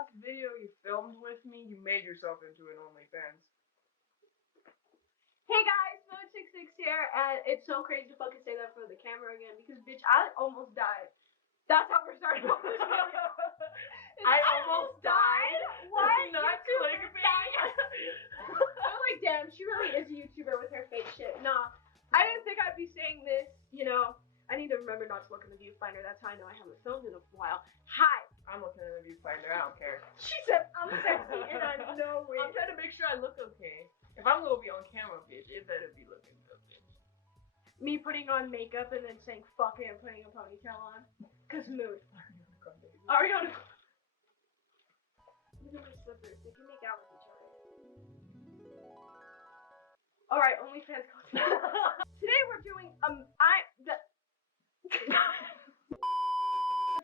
last video you filmed with me, you made yourself into an OnlyFans. Hey guys, Mode66 here, and it's so crazy to fucking say that for the camera again because, bitch, I almost died. That's how we're starting off this video. I almost died? What? Not clickbait. I'm like, damn, she really is a YouTuber with her fake shit. Nah, I didn't think I'd be saying this, you know. I need to remember not to look in the viewfinder. That's how I know I haven't filmed in a while. Hi. I'm looking in the viewfinder, I don't care. She said I'm sexy and I know it. I'm trying to make sure I look okay. If I'm gonna be on camera, bitch, it better be looking good, bitch. Me putting on makeup and then saying fuck it and putting a ponytail on. Cause mood. Ariana. Look at my slippers. They can make out with each other. Alright, OnlyFans content. Today we're doing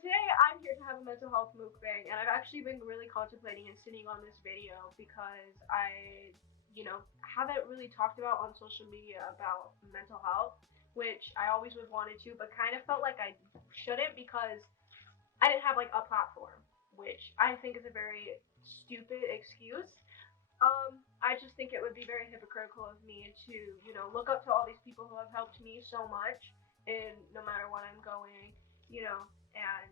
Today I'm here to have a mental health mukbang, and I've actually been really contemplating and sitting on this video because I, haven't really talked about on social media about mental health, which I always would wanted to, but kind of felt like I shouldn't because I didn't have like a platform, which I think is a very stupid excuse. I just think it would be very hypocritical of me to, look up to all these people who have helped me so much in no matter what I'm going, and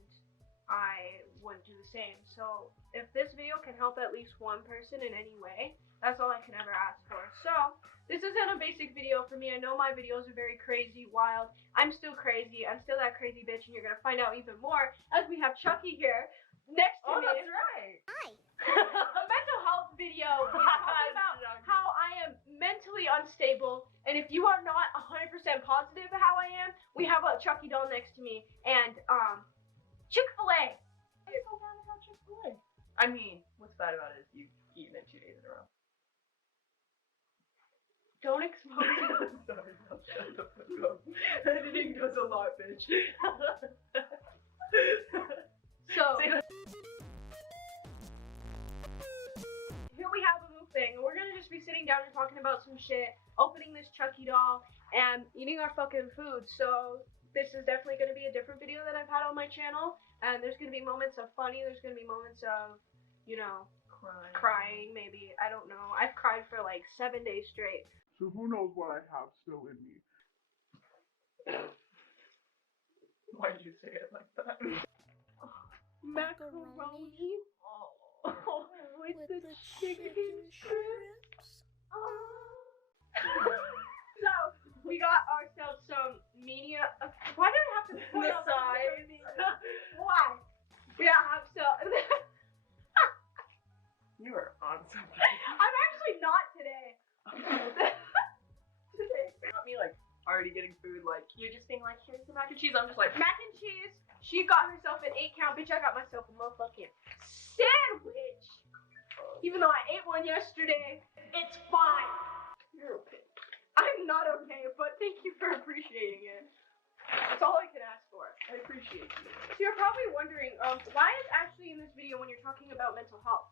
I wouldn't do the same. So if this video can help at least one person in any way, that's all I can ever ask for. So this isn't a basic video for me. I know my videos are very crazy, wild. I'm still crazy. I'm still that crazy bitch, and you're gonna find out even more as we have Chucky here next to me. Oh, that's right. Hi. A mental health video talking about how I am mentally unstable, and if you are not 100% positive how I am, we have a Chucky doll next to me, and Chick-fil-A. I'm so down to have Chick-fil-A. I mean, what's bad about it is you've eaten it 2 days in a row. Don't expose me. Sorry, shut the fuck up. Editing goes a lot, bitch. So here we have a mukbang, and we're gonna just be sitting down and talking about some shit, opening this Chucky doll, and eating our fucking food. So this is definitely gonna be a different video that I've had on my channel, and there's gonna be moments of funny, there's gonna be moments of, crying maybe. I don't know. I've cried for like 7 days straight. So who knows what I have still in me. Why'd you say it like that? Macaroni. Oh. With the chicken strips. Oh. So we got ourselves some media. Why do I have to put The up sides? Why? We have some. You are on something. I'm actually not today. Not me like already getting food, like you're just being like, here's the mac and cheese. I'm just like, Mac and cheese. She got herself an 8-count. Bitch, I got myself a motherfucking sandwich. Even though I ate one yesterday, it's fine. you're okay. I'm not okay, but thank you for appreciating it. That's all I can ask for. I appreciate you. So you're probably wondering, why is Ashley in this video when you're talking about mental health?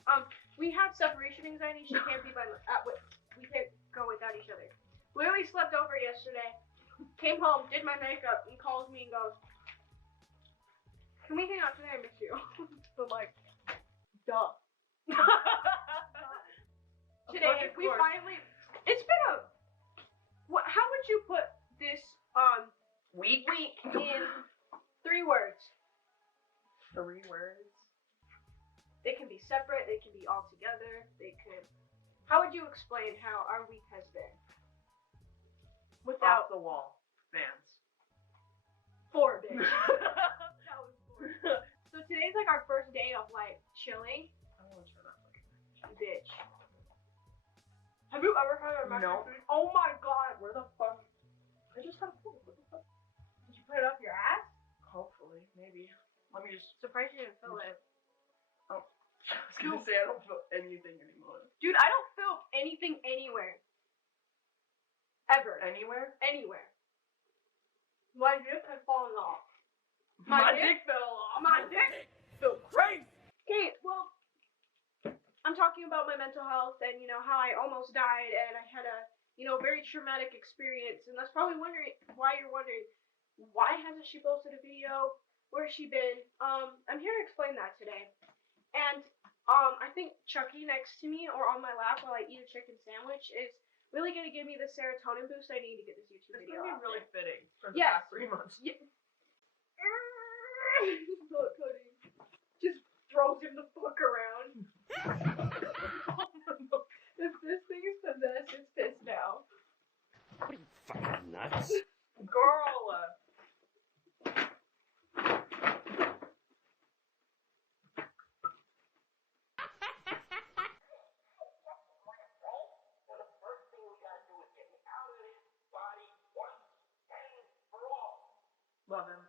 We have separation anxiety. She can't be we can't go without each other. Literally slept over yesterday, came home, did my makeup, and calls me and goes, "Can we hang out today? I miss you." But like, duh. Today we finally. It's been how would you put this week in 3 words? 3 words. They can be separate. They can be all together. They could. How would you explain how our week has been? Without Off the wall. Fans. 4, bitch. That was 4. So today's like our first day of like chilling. I want to turn that fucking Bitch. Have you ever had a mac No. and cheese? Oh my god. Where the fuck? I just had food. What the fuck? Did you put it up your ass? Hopefully, maybe. Let me just. Surprised you didn't fill it. Oh. I was gonna say I don't feel anything anymore. Dude, I don't feel anything anywhere. Ever. Anywhere? Anywhere. My dick has fallen off. My dick fell off. My dick feel crazy. Okay, well, I'm talking about my mental health and, how I almost died and I had a, very traumatic experience. And that's probably why you're wondering, why hasn't she posted a video? Where's she been? I'm here to explain that today. And I think Chucky next to me or on my lap while I eat a chicken sandwich is really gonna give me the serotonin boost I need to get this YouTube It's video gonna be out really there. fitting for the Yes. past 3 months. Yeah. Just throws him the fuck around. If this thing is possessed, it's pissed now. What are you fucking nuts? Girl! Love him.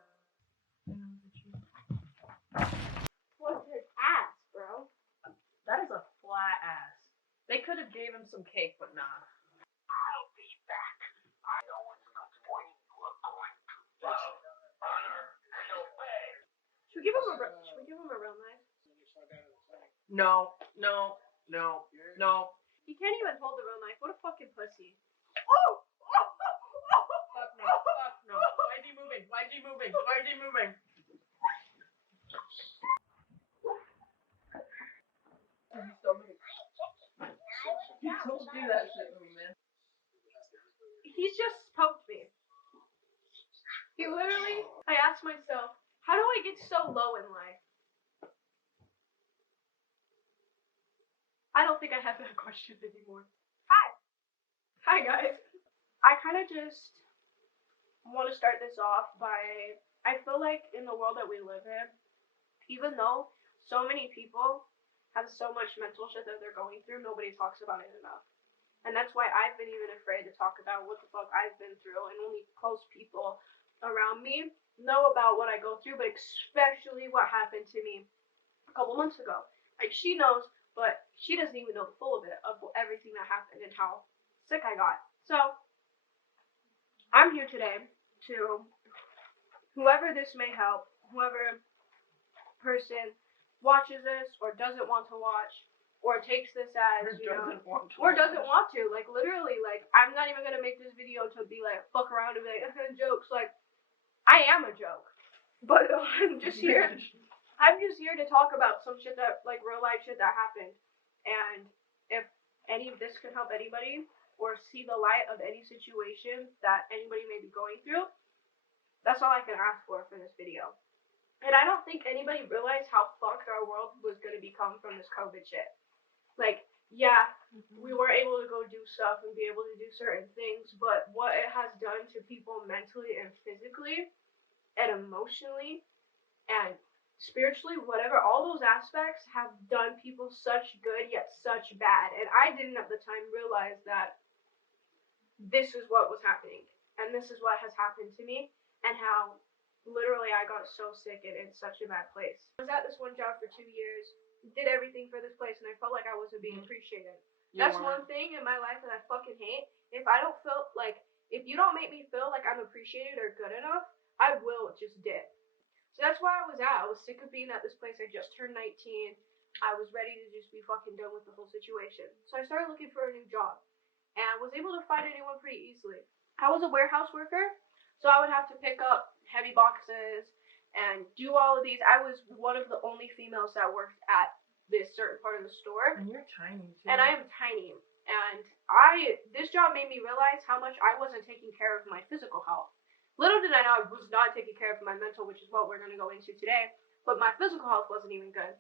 What's his ass, bro? That is a flat ass. They could have gave him some cake, but nah. I'll be back. I know what's going to going to love, honor, and obey. Should we give him a real knife? No, no, no, no. He can't even hold the real knife. What a fucking pussy. Fuck no, fuck no. Why is he moving? Why is he moving? Why is he moving? Don't do that shit to me, man. He's just poked me. He literally, I asked myself, how do I get so low in life? I don't think I have that question anymore. Hi guys. I kind of just want to start this off by, I feel like in the world that we live in, even though so many people have so much mental shit that they're going through, nobody talks about it enough. And that's why I've been even afraid to talk about what the fuck I've been through, and only close people around me know about what I go through, but especially what happened to me a couple months ago. Like, she knows, but she doesn't even know the full of it, of everything that happened and how sick I got. So, I'm here today to, whoever this may help, whoever person watches this or doesn't want to watch, or takes this as, you know, or doesn't want to, like, literally, like, I'm not even gonna make this video to be like, fuck around and be like, jokes, like, I am a joke, but I'm just here to talk about some shit that, like, real life shit that happened, and if any of this can help anybody, or see the light of any situation that anybody may be going through, that's all I can ask for this video. And I don't think anybody realized how fucked our world was gonna become from this COVID shit. Like, yeah, we were able to go do stuff and be able to do certain things, but what it has done to people mentally and physically and emotionally and spiritually, whatever, all those aspects have done people such good yet such bad. And I didn't at the time realize that this is what was happening and this is what has happened to me, and how literally I got so sick and in such a bad place. I was at this one job for 2 years, did everything for this place, and I felt like I wasn't being appreciated. That's one thing in my life that I fucking hate. If I don't feel like, if you don't make me feel like I'm appreciated or good enough, I will just dip. So that's where I was at. I was sick of being at this place. I just turned 19. I was ready to just be fucking done with the whole situation. So I started looking for a new job, and I was able to find a new one pretty easily. I was a warehouse worker, so I would have to pick up heavy boxes and do all of these. I was one of the only females that worked at this certain part of the store. And you're tiny too. And I am tiny. And this job made me realize how much I wasn't taking care of my physical health. Little did I know I was not taking care of my mental, which is what we're going to go into today. But my physical health wasn't even good.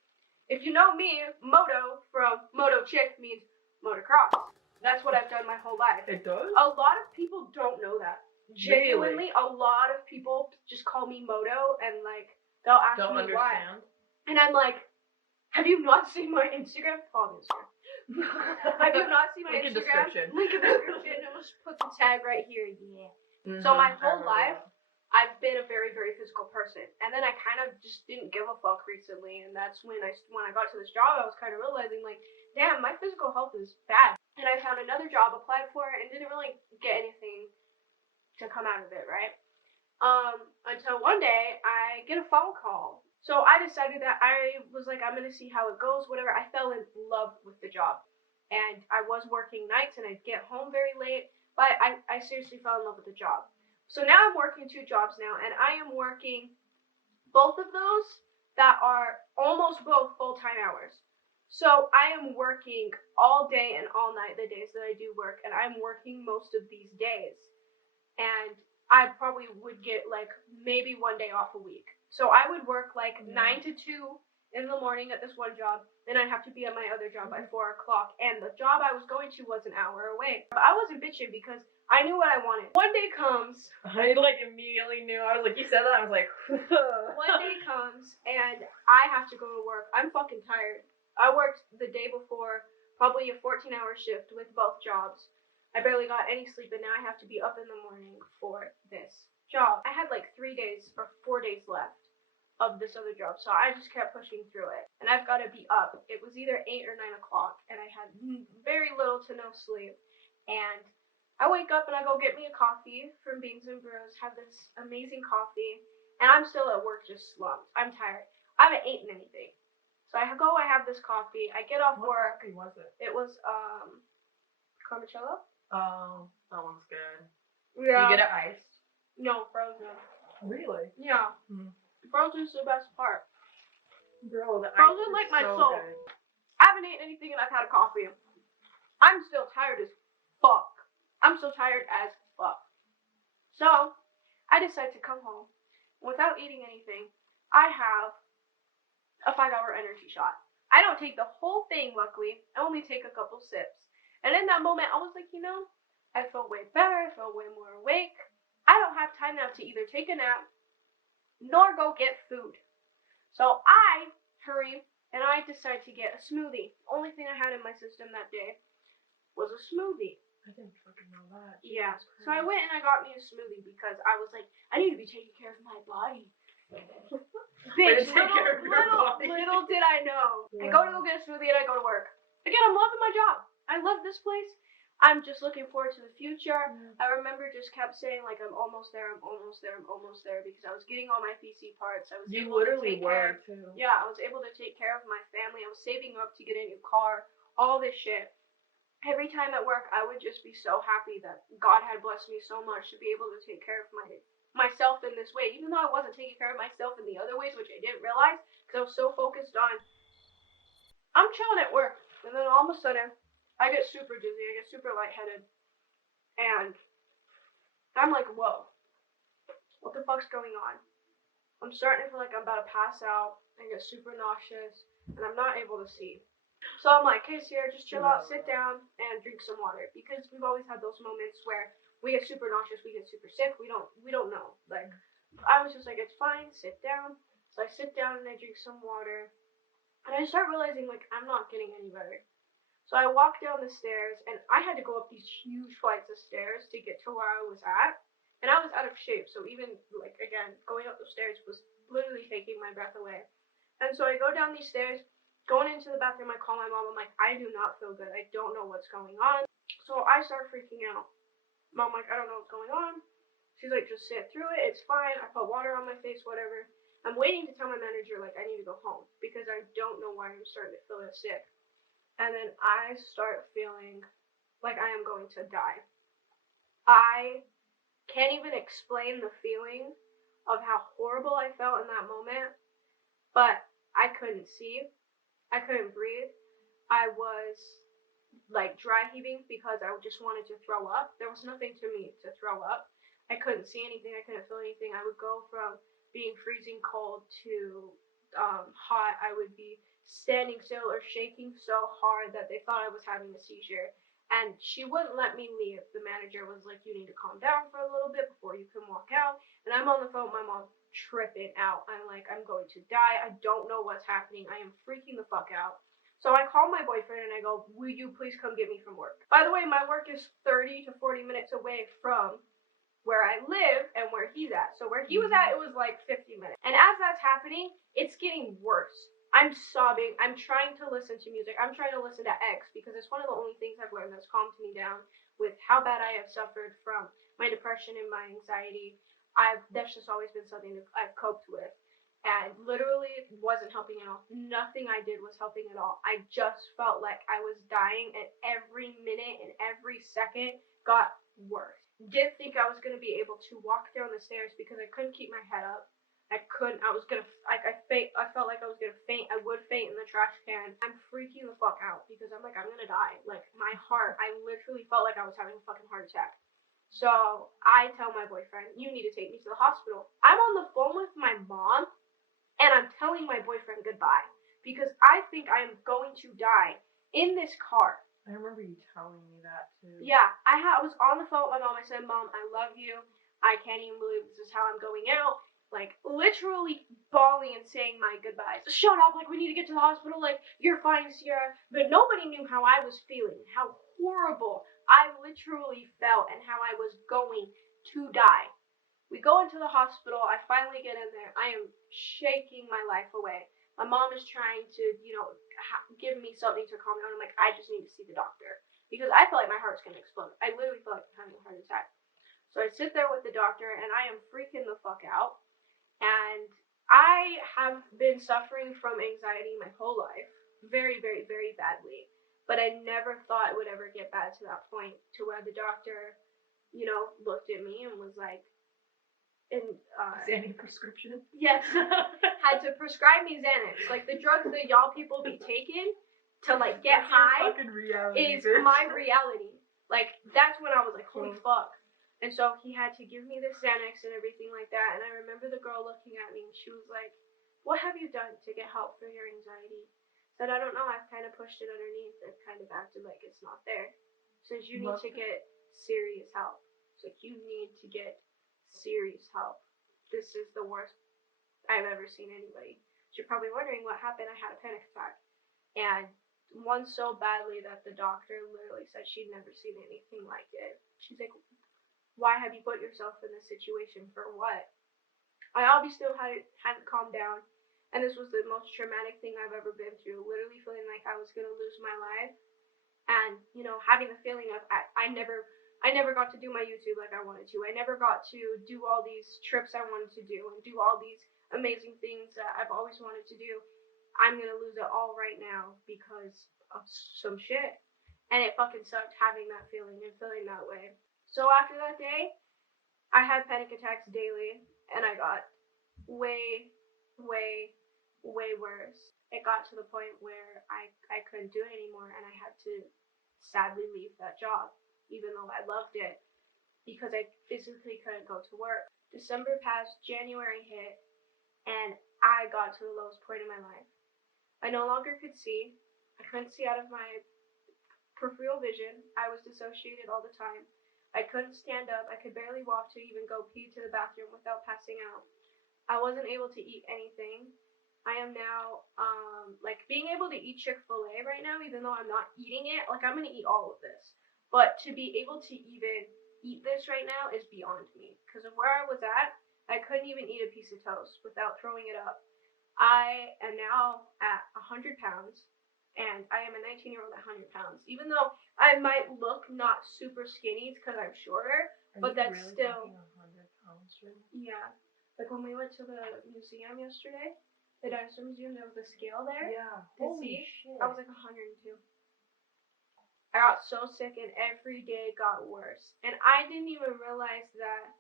If you know me, moto from moto chick means motocross. That's what I've done my whole life. It does? A lot of people don't know that. Genuinely, a lot of people just call me Moto, and like they'll ask me why. And I'm like, have you not seen my Instagram? Follow me on Instagram. Have you not seen my Link in Instagram? description. Link in description. And we'll just put the tag right here. Yeah. So my whole life, I've been a very, very physical person. And then I kind of just didn't give a fuck recently, and that's when I got to this job, I was kind of realizing, like, damn, my physical health is bad. And I found another job, applied for it, and didn't really get anything to come out of it, right? Until one day, I get a phone call. So I decided that I was like, I'm gonna see how it goes, whatever. I fell in love with the job. And I was working nights, and I'd get home very late, but I seriously fell in love with the job. So now I'm working 2 jobs now, and I am working both of those that are almost both full-time hours. So I am working all day and all night the days that I do work, and I'm working most of these days. And I probably would get like maybe one day off a week. So I would work like 9 to 2 in the morning at this one job, then I'd have to be at my other job by 4 o'clock. And the job I was going to was an hour away. But I wasn't bitching because I knew what I wanted. One day comes. I like immediately knew. I was like, you said that. I was like, One day comes and I have to go to work. I'm fucking tired. I worked the day before, probably a 14-hour shift with both jobs. I barely got any sleep, and now I have to be up in the morning for this job. I had like 3 days or 4 days left of this other job, so I just kept pushing through it. And I've got to be up. It was either 8 or 9 o'clock, and I had very little to no sleep. And I wake up and I go get me a coffee from Beans and Brews, have this amazing coffee, and I'm still at work just slumped. I'm tired. I haven't eaten anything. So I have this coffee. I get off work. What coffee was it? It was Carmicello. Oh, that one's good. Yeah. You get it iced? No, frozen. Really? Yeah. Mm. Frozen's the best part. Bro, the Frozen ice is like my so soul. good. I haven't eaten anything and I've had a coffee. I'm still tired as fuck. I'm still tired as fuck. So, I decide to come home. Without eating anything, I have a 5-hour energy shot. I don't take the whole thing, luckily. I only take a couple sips. And in that moment, I was like, I felt way better. I felt way more awake. I don't have time now to either take a nap nor go get food. So I hurry and I decide to get a smoothie. The only thing I had in my system that day was a smoothie. I didn't fucking know that. Yeah. So I went and I got me a smoothie because I was like, I need to be taking care of my body. Bitch, little did I know. I go to go get a smoothie and I go to work. Again, I'm loving my job. I love this place. I'm just looking forward to the future. I remember just kept saying like I'm almost there, I'm almost there, I'm almost there because I was getting all my PC parts. I was You able literally to take were care. too. Yeah, I was able to take care of my family. I was saving up to get a new car, all this shit. Every time at work, I would just be so happy that God had blessed me so much to be able to take care of myself in this way, even though I wasn't taking care of myself in the other ways, which I didn't realize because I was so focused on I'm chilling at work, and then all of a sudden I get super dizzy, I get super lightheaded, and I'm like, whoa, what the fuck's going on? I'm starting to feel like I'm about to pass out and get super nauseous, and I'm not able to see. So I'm like, hey Sierra, just chill out, sit down, and drink some water, because we've always had those moments where we get super nauseous, we get super sick, we don't know. Like, I was just like, it's fine, sit down. So I sit down and I drink some water, and I start realizing, like, I'm not getting any better. So I walk down the stairs, and I had to go up these huge flights of stairs to get to where I was at. And I was out of shape, so even, like, again, going up the stairs was literally taking my breath away. And so I go down these stairs, going into the bathroom, I call my mom, I'm like, I do not feel good, I don't know what's going on. So I start freaking out. Mom, like, I don't know what's going on. She's like, just sit through it, it's fine. I put water on my face, whatever. I'm waiting to tell my manager, like, I need to go home, because I don't know why I'm starting to feel this sick. And then I start feeling like I am going to die. I can't even explain the feeling of how horrible I felt in that moment, but I couldn't see. I couldn't breathe. I was like dry heaving because I just wanted to throw up. There was nothing to me to throw up. I couldn't see anything. I couldn't feel anything. I would go from being freezing cold to hot. I would be standing still or shaking so hard that they thought I was having a seizure. And she wouldn't let me leave. The manager was like, you need to calm down for a little bit before you can walk out. And I'm on the phone with my mom, tripping out. I'm like, I'm going to die. I don't know what's happening. I am freaking the fuck out. So I call my boyfriend and I go, will you please come get me from work? By the way, my work is 30 to 40 minutes away from where I live and where he's at. So where he was at, it was like 50 minutes. And as that's happening, it's getting worse. I'm sobbing. I'm trying to listen to music. I'm trying to listen to X because it's one of the only things I've learned that's calmed me down with how bad I have suffered from my depression and my anxiety. That's just always been something that I've coped with. And literally it wasn't helping at all. Nothing I did was helping at all. I just felt like I was dying, and every minute and every second got worse. Didn't think I was going to be able to walk down the stairs because I couldn't keep my head up. I couldn't. I was gonna. I felt like I was gonna faint. I would faint in the trash can. I'm freaking the fuck out because I'm like, I'm gonna die. Like my heart. I literally felt like I was having a fucking heart attack. So I tell my boyfriend, you need to take me to the hospital. I'm on the phone with my mom, and I'm telling my boyfriend goodbye because I think I am going to die in this car. I remember you telling me that too. Yeah, I was on the phone with my mom. I said, Mom, I love you. I can't even believe this is how I'm going out. Like, literally bawling and saying my goodbyes. Shut up, like, we need to get to the hospital. Like, you're fine, Sierra. But nobody knew how I was feeling, how horrible I literally felt, and how I was going to die. We go into the hospital. I finally get in there. I am shaking my life away. My mom is trying to, give me something to calm down. I'm like, I just need to see the doctor. Because I feel like my heart's going to explode. I literally feel like I'm having a heart attack. So I sit there with the doctor, and I am freaking the fuck out. And I have been suffering from anxiety my whole life. Very, very, very badly. But I never thought it would ever get bad to that point to where the doctor, looked at me and was like, Xanax prescription? Yes. Had to prescribe me Xanax. Like, the drugs that y'all people be taking to, like, get high reality, is my reality. Like, that's when I was like, holy fuck. And so he had to give me this Xanax and everything like that. And I remember the girl looking at me and she was like, what have you done to get help for your anxiety? I said, I don't know. I've kind of pushed it underneath. I've kind of acted like it's not there. Says, you need to get serious help. It's like, you need to get serious help. This is the worst I've ever seen anybody. So you're probably wondering what happened. I had a panic attack. And one so badly that the doctor literally said she'd never seen anything like it. She's like, why have you put yourself in this situation? For what? I obviously hadn't calmed down. And this was the most traumatic thing I've ever been through. Literally feeling like I was going to lose my life. And, having the feeling of I never got to do my YouTube like I wanted to. I never got to do all these trips I wanted to do and do all these amazing things that I've always wanted to do. I'm going to lose it all right now because of some shit. And it fucking sucked having that feeling and feeling that way. So after that day, I had panic attacks daily, and I got way, way, way worse. It got to the point where I couldn't do it anymore, and I had to sadly leave that job, even though I loved it, because I physically couldn't go to work. December passed, January hit, and I got to the lowest point in my life. I no longer could see. I couldn't see out of my peripheral vision. I was dissociated all the time. I couldn't stand up. I could barely walk to even go pee to the bathroom without passing out. I wasn't able to eat anything. I am now, being able to eat Chick-fil-A right now, even though I'm not eating it, I'm going to eat all of this. But to be able to even eat this right now is beyond me. Because of where I was at, I couldn't even eat a piece of toast without throwing it up. I am now at 100 pounds. And I am a 19-year-old at 100 pounds. Even though I might look not super skinny because I'm shorter, but that's really still 100 pounds right now? Yeah. Like when we went to the museum yesterday, the dinosaur museum, there was a scale there. Yeah. To Holy see, shit. I was like 102. I got so sick and every day got worse. And I didn't even realize that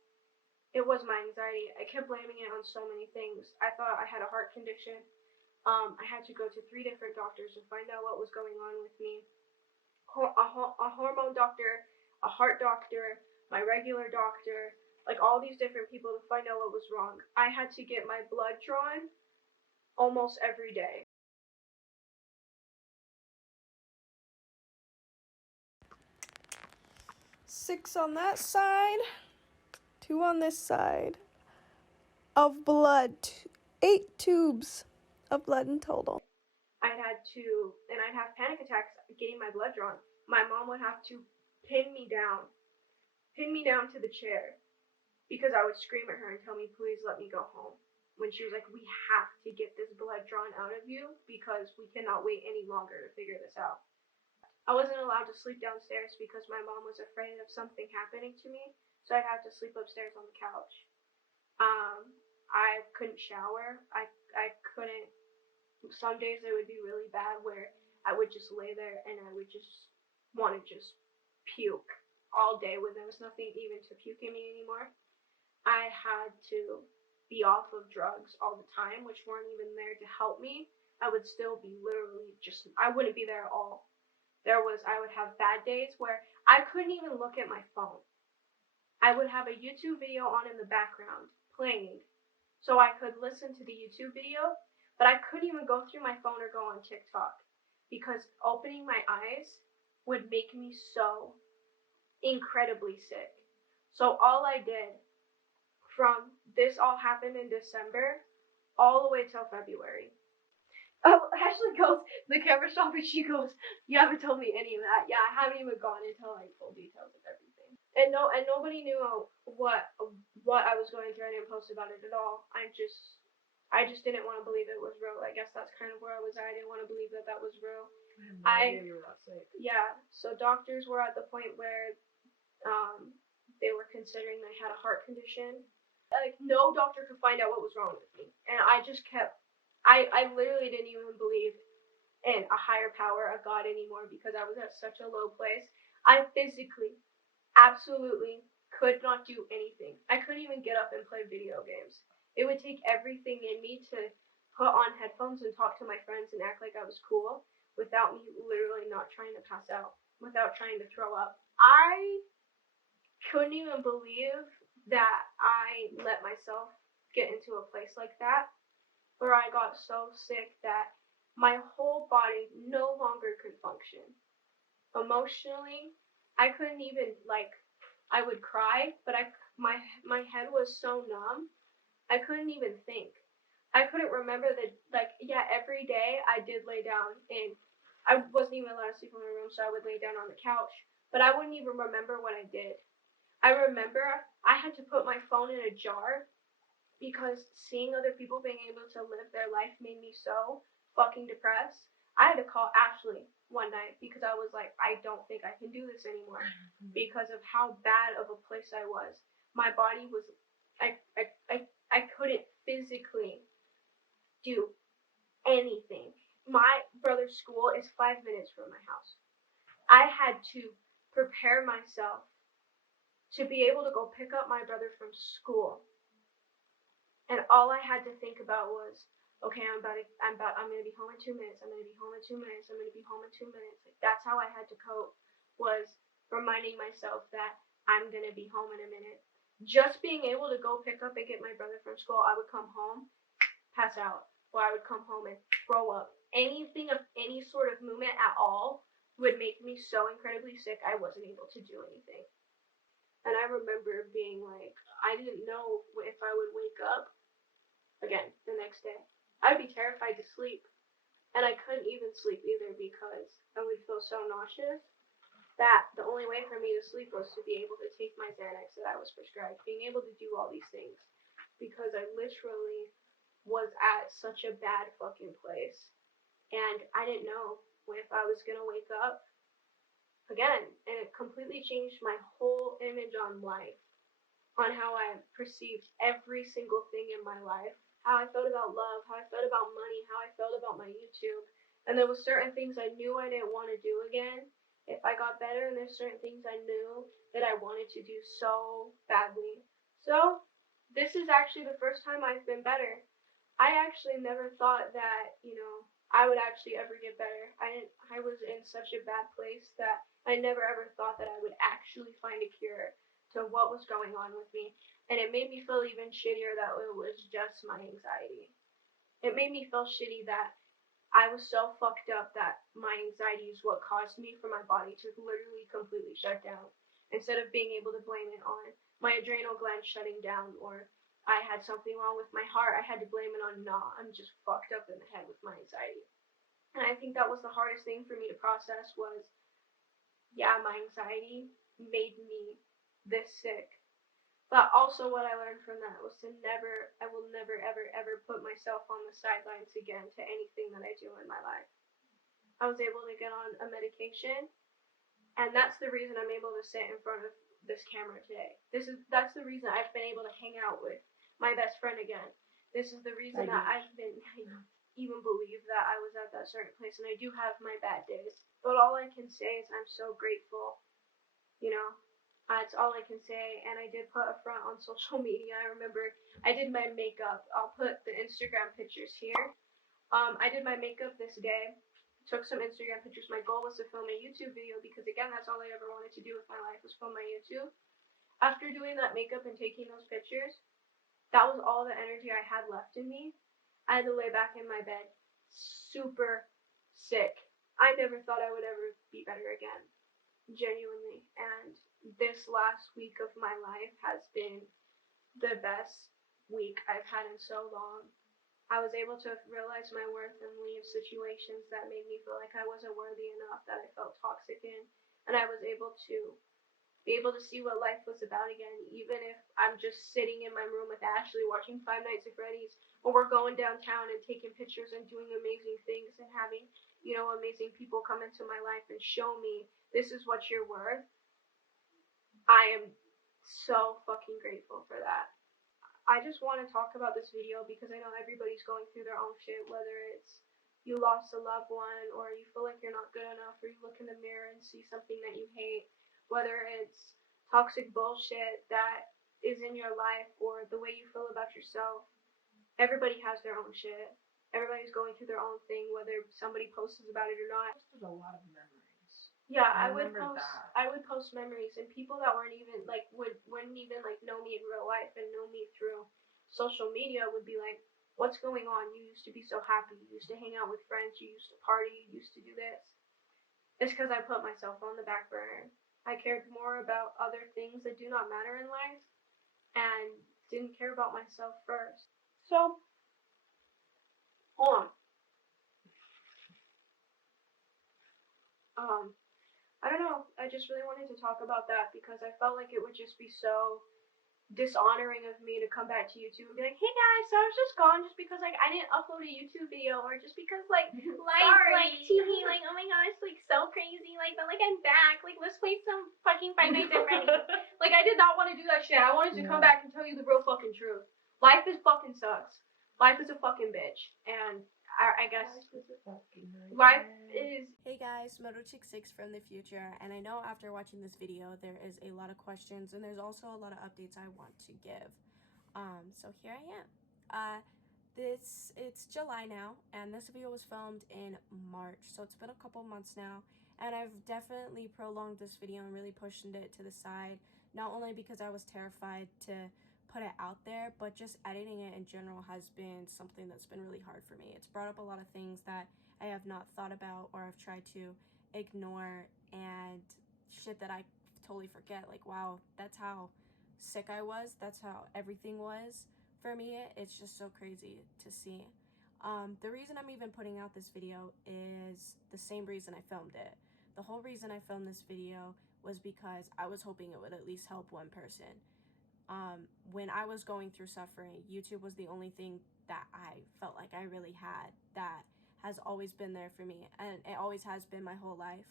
it was my anxiety. I kept blaming it on so many things. I thought I had a heart condition. I had to go to 3 different doctors to find out what was going on with me. A hormone doctor, a heart doctor, my regular doctor, all these different people to find out what was wrong. I had to get my blood drawn almost every day. Six on that side, 2 on this side of blood. 8 tubes of blood in total. I'd have panic attacks getting my blood drawn. My mom would have to pin me down to the chair because I would scream at her and tell me, please let me go home. When she was like, we have to get this blood drawn out of you because we cannot wait any longer to figure this out. I wasn't allowed to sleep downstairs because my mom was afraid of something happening to me, so I'd have to sleep upstairs on the couch. I couldn't shower. I couldn't. Some days it would be really bad where I would just lay there and I would just want to just puke all day when there was nothing even to puke in me anymore. I had to be off of drugs all the time, which weren't even there to help me, I would still be literally just, I wouldn't be there at all. I would have bad days where I couldn't even look at my phone. I would have a YouTube video on in the background playing so I could listen to the YouTube video, but I couldn't even go through my phone or go on TikTok because opening my eyes would make me so incredibly sick. So all I did from this all happened in December all the way till February. Ashley goes, the camera stopped and she goes, you haven't told me any of that. Yeah, I haven't even gone into like full details of everything. And nobody knew what I was going through. I didn't post about it at all. I just didn't want to believe it was real. I guess that's kind of where I was at. I didn't want to believe that was real. You were that sick. Yeah, so doctors were at the point where they were considering I had a heart condition. Like, no doctor could find out what was wrong with me. And I just kept, I literally didn't even believe in a higher power, a God anymore, because I was at such a low place. I physically, absolutely could not do anything. I couldn't even get up and play video games. It would take everything in me to put on headphones and talk to my friends and act like I was cool without me literally not trying to pass out, without trying to throw up. I couldn't even believe that I let myself get into a place like that, where I got so sick that my whole body no longer could function. Emotionally, I couldn't even, like, I would cry, but my head was so numb, I couldn't even think. I couldn't remember every day I did lay down, and I wasn't even allowed to sleep in my room, so I would lay down on the couch, but I wouldn't even remember what I did. I remember I had to put my phone in a jar because seeing other people being able to live their life made me so fucking depressed. I had to call Ashley one night because I was like, I don't think I can do this anymore because of how bad of a place I was. My body was, I couldn't physically do anything. My brother's school is 5 minutes from my house. I had to prepare myself to be able to go pick up my brother from school. And all I had to think about was, okay, I'm gonna be home in 2 minutes. I'm gonna be home in 2 minutes. I'm gonna be home in 2 minutes. Like, that's how I had to cope, was reminding myself that I'm gonna be home in a minute. Just being able to go pick up and get my brother from school, I would come home, pass out, or I would come home and throw up. Anything of any sort of movement at all would make me so incredibly sick I wasn't able to do anything. And I remember being like, I didn't know if I would wake up again the next day. I'd be terrified to sleep. And I couldn't even sleep either because I would feel so nauseous that the only way for me to sleep was to be able to take my Xanax that I was prescribed, being able to do all these things. Because I literally was at such a bad fucking place. And I didn't know if I was going to wake up again, and it completely changed my whole image on life, on how I perceived every single thing in my life, how I felt about love, how I felt about money, how I felt about my YouTube. And there were certain things I knew I didn't want to do again if I got better, and there's certain things I knew that I wanted to do so badly. So this is actually the first time I've been better. I actually never thought that, I would actually ever get better. I was in such a bad place that I never ever thought that I would actually find a cure to what was going on with me. And it made me feel even shittier that it was just my anxiety. It made me feel shitty that I was so fucked up that my anxiety is what caused me for my body to literally completely shut down. Instead of being able to blame it on my adrenal gland shutting down, or I had something wrong with my heart, I had to blame it on, I'm just fucked up in the head with my anxiety. And I think that was the hardest thing for me to process was, yeah, my anxiety made me this sick. But also what I learned from that was I will never, ever, ever put myself on the sidelines again to anything that I do in my life. I was able to get on a medication, and that's the reason I'm able to sit in front of this camera today. That's the reason I've been able to hang out with my best friend again. This is the reason that I even believe that I was at that certain place, and I do have my bad days. But all I can say is I'm so grateful. That's all I can say. And I did put a front on social media. I remember I did my makeup. I'll put the Instagram pictures here. I did my makeup this day. Took some Instagram pictures. My goal was to film a YouTube video because, again, that's all I ever wanted to do with my life was film my YouTube. After doing that makeup and taking those pictures, that was all the energy I had left in me. I had to lay back in my bed, super sick. I never thought I would ever be better again, genuinely. And this last week of my life has been the best week I've had in so long. I was able to realize my worth and leave situations that made me feel like I wasn't worthy enough, that I felt toxic in, and I was able to be able to see what life was about again, even if I'm just sitting in my room with Ashley watching Five Nights at Freddy's, or we're going downtown and taking pictures and doing amazing things and having, you know, amazing people come into my life and show me this is what you're worth. I am so fucking grateful for that. I just want to talk about this video because I know everybody's going through their own shit, whether it's you lost a loved one, or you feel like you're not good enough, or you look in the mirror and see something that you hate, whether it's toxic bullshit that is in your life, or the way you feel about yourself. Everybody has their own shit. Everybody's going through their own thing, whether somebody posts about it or not. There's a lot of memories. Yeah, I I would remember post. that. I would post memories, and people that weren't even like wouldn't even like know me in real life and know me through social media would be like, "What's going on? You used to be so happy. You used to hang out with friends. You used to party. You used to do this." It's because I put myself on the back burner. I cared more about other things that do not matter in life, and didn't care about myself first. So, hold on. I don't know. I just really wanted to talk about that because I felt like it would just be so dishonoring of me to come back to YouTube and be like, "Hey guys, so I was just gone just because like I didn't upload a YouTube video, or just because like life, like TV, like oh my gosh, like so crazy, like but like I'm back, like let's play some fucking Five Nights at Freddy's." Like I did not want to do that shit. I wanted to come back and tell you the real fucking truth. Life is fucking sucks. Life is a fucking bitch, and I guess life is. Hey guys, MotoChick6 from the future, and I know after watching this video there is a lot of questions and there's also a lot of updates I want to give. So here I am. It's July now, and this video was filmed in March, so it's been a couple months now, and I've definitely prolonged this video and really pushed it to the side, not only because I was terrified to put it out there, but just editing it in general has been something that's been really hard for me. It's brought up a lot of things that I have not thought about or I've tried to ignore, and shit that I totally forget. Like, wow, that's how sick I was. That's how everything was for me. It's just so crazy to see. The reason I'm even putting out this video is the same reason I filmed it. The whole reason I filmed this video was because I was hoping it would at least help one person. When I was going through suffering, YouTube was the only thing that I felt like I really had that has always been there for me, and it always has been my whole life.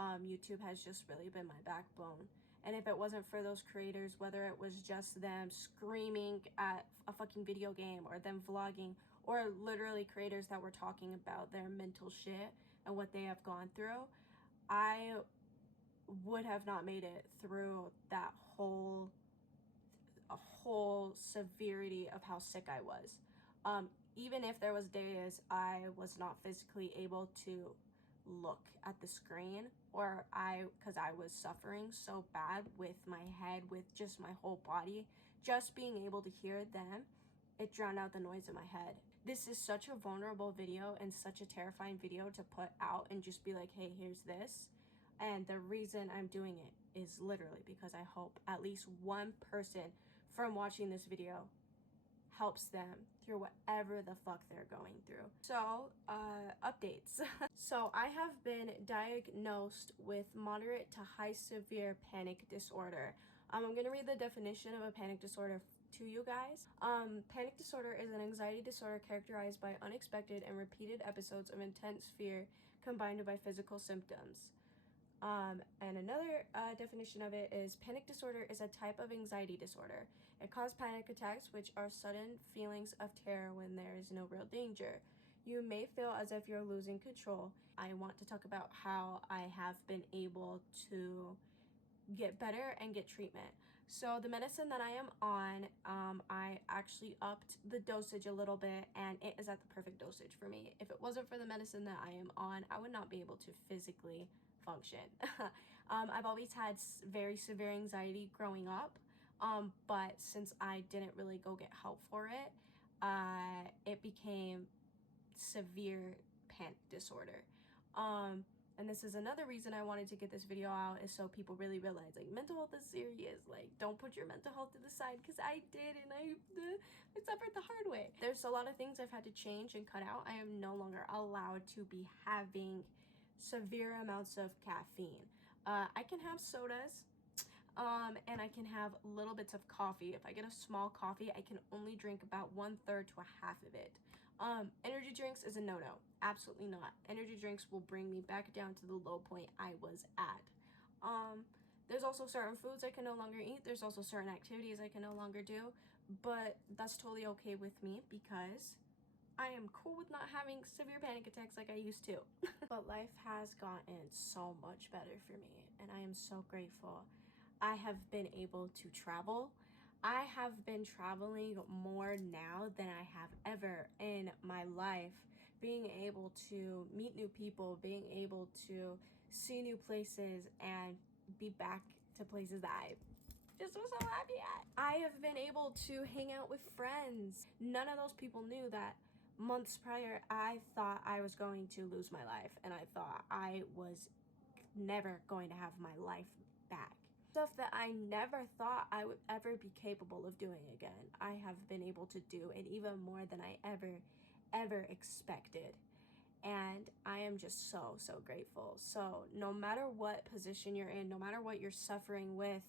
YouTube has just really been my backbone, and if it wasn't for those creators, whether it was just them screaming at a fucking video game, or them vlogging, or literally creators that were talking about their mental shit and what they have gone through, I would have not made it through that whole severity of how sick I was. Even if there was days I was not physically able to look at the screen, or because I was suffering so bad with my head, with just my whole body, just being able to hear them, it drowned out the noise in my head. This is such a vulnerable video and such a terrifying video to put out and just be like, hey, here's this. And the reason I'm doing it is literally because I hope at least one person from watching this video helps them through whatever the fuck they're going through. So, updates. So, I have been diagnosed with moderate to high severe panic disorder. I'm gonna read the definition of a panic disorder to you guys. Panic disorder is an anxiety disorder characterized by unexpected and repeated episodes of intense fear combined by physical symptoms. And another definition of it is panic disorder is a type of anxiety disorder. It causes panic attacks, which are sudden feelings of terror when there is no real danger. You may feel as if you're losing control. I want to talk about how I have been able to get better and get treatment. So the medicine that I am on, I actually upped the dosage a little bit, and it is at the perfect dosage for me. If it wasn't for the medicine that I am on, I would not be able to physically function. I've always had very severe anxiety growing up, but since I didn't really go get help for it, it became severe panic disorder. And this is another reason I wanted to get this video out, is so people really realize, like, mental health is serious. Like, don't put your mental health to the side, because I did, and I suffered the hard way. There's a lot of things I've had to change and cut out. I am no longer allowed to be having severe amounts of caffeine. I can have sodas, and I can have little bits of coffee. If I get a small coffee, I can only drink about 1/3 to a half of it. Energy drinks is a no-no. Absolutely not. Energy drinks will bring me back down to the low point I was at. There's also certain foods I can no longer eat. There's also certain activities I can no longer do, but that's totally okay with me because I am cool with not having severe panic attacks like I used to. But life has gotten so much better for me, and I am so grateful. I have been able to travel. I have been traveling more now than I have ever in my life. Being able to meet new people, being able to see new places, and be back to places that I just was so happy at. I have been able to hang out with friends. None of those people knew that months prior, I thought I was going to lose my life, and I thought I was never going to have my life back. Stuff that I never thought I would ever be capable of doing again, I have been able to do, and even more than I ever expected. And I am just so grateful. So no matter what position you're in, no matter what you're suffering with,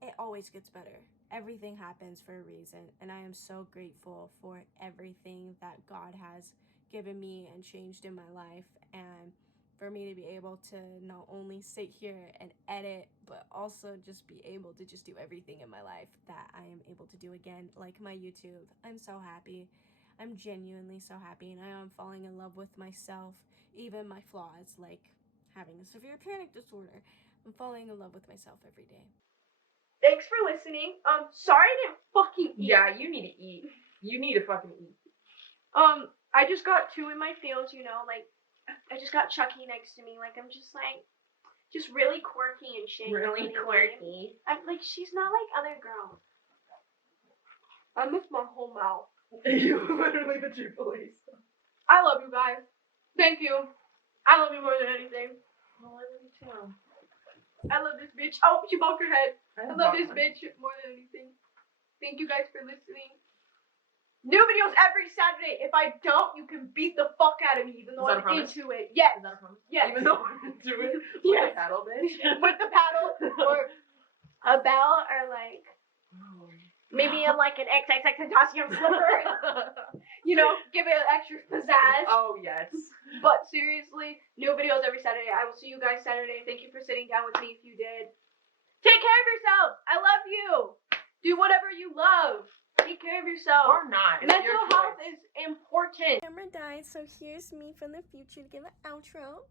it always gets better. Everything happens for a reason, and I am so grateful for everything that God has given me and changed in my life, and for me to be able to not only sit here and edit, but also just be able to just do everything in my life that I am able to do again, like my YouTube. I'm so happy. I'm genuinely so happy, and I am falling in love with myself, even my flaws, like having a severe panic disorder. I'm falling in love with myself every day. Thanks for listening. Sorry I didn't fucking eat. Yeah, you need to eat. You need to fucking eat. I just got two in my feels, you know, like, I just got Chucky next to me, like, I'm just really quirky and shit. Really quirky. I'm like, she's not like other girls. I miss my whole mouth. You literally the true police. I love you guys. Thank you. I love you more than anything. Oh, I love you too. I love this bitch. Oh, she bumped her head. I love this Bummer. bitch more than anything. Thank you guys for listening. New videos every Saturday. If I don't, you can beat the fuck out of me, even though Is that a I'm promise? into it. Yes. Is that a promise? Yes. Even though I'm into it? Yes. With a paddle, bitch? With the paddle or a bell or like maybe like an XXX Tentacion slipper. You know, give it extra pizzazz. Oh, yes. But seriously, new videos every Saturday. I will see you guys Saturday. Thank you for sitting down with me if you did. Take care of yourself. I love you. Do whatever you love. Take care of yourself. Or not. It's Mental your health choice. is important. Camera died, so here's me from the future to give an outro.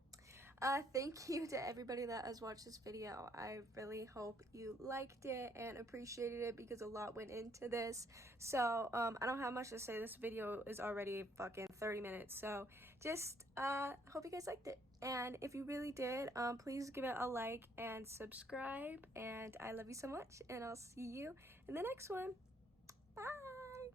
Thank you to everybody that has watched this video. I really hope you liked it and appreciated it because a lot went into this. So I don't have much to say. This video is already fucking 30 minutes. So just hope you guys liked it. And if you really did, please give it a like and subscribe. And I love you so much. And I'll see you in the next one. Bye.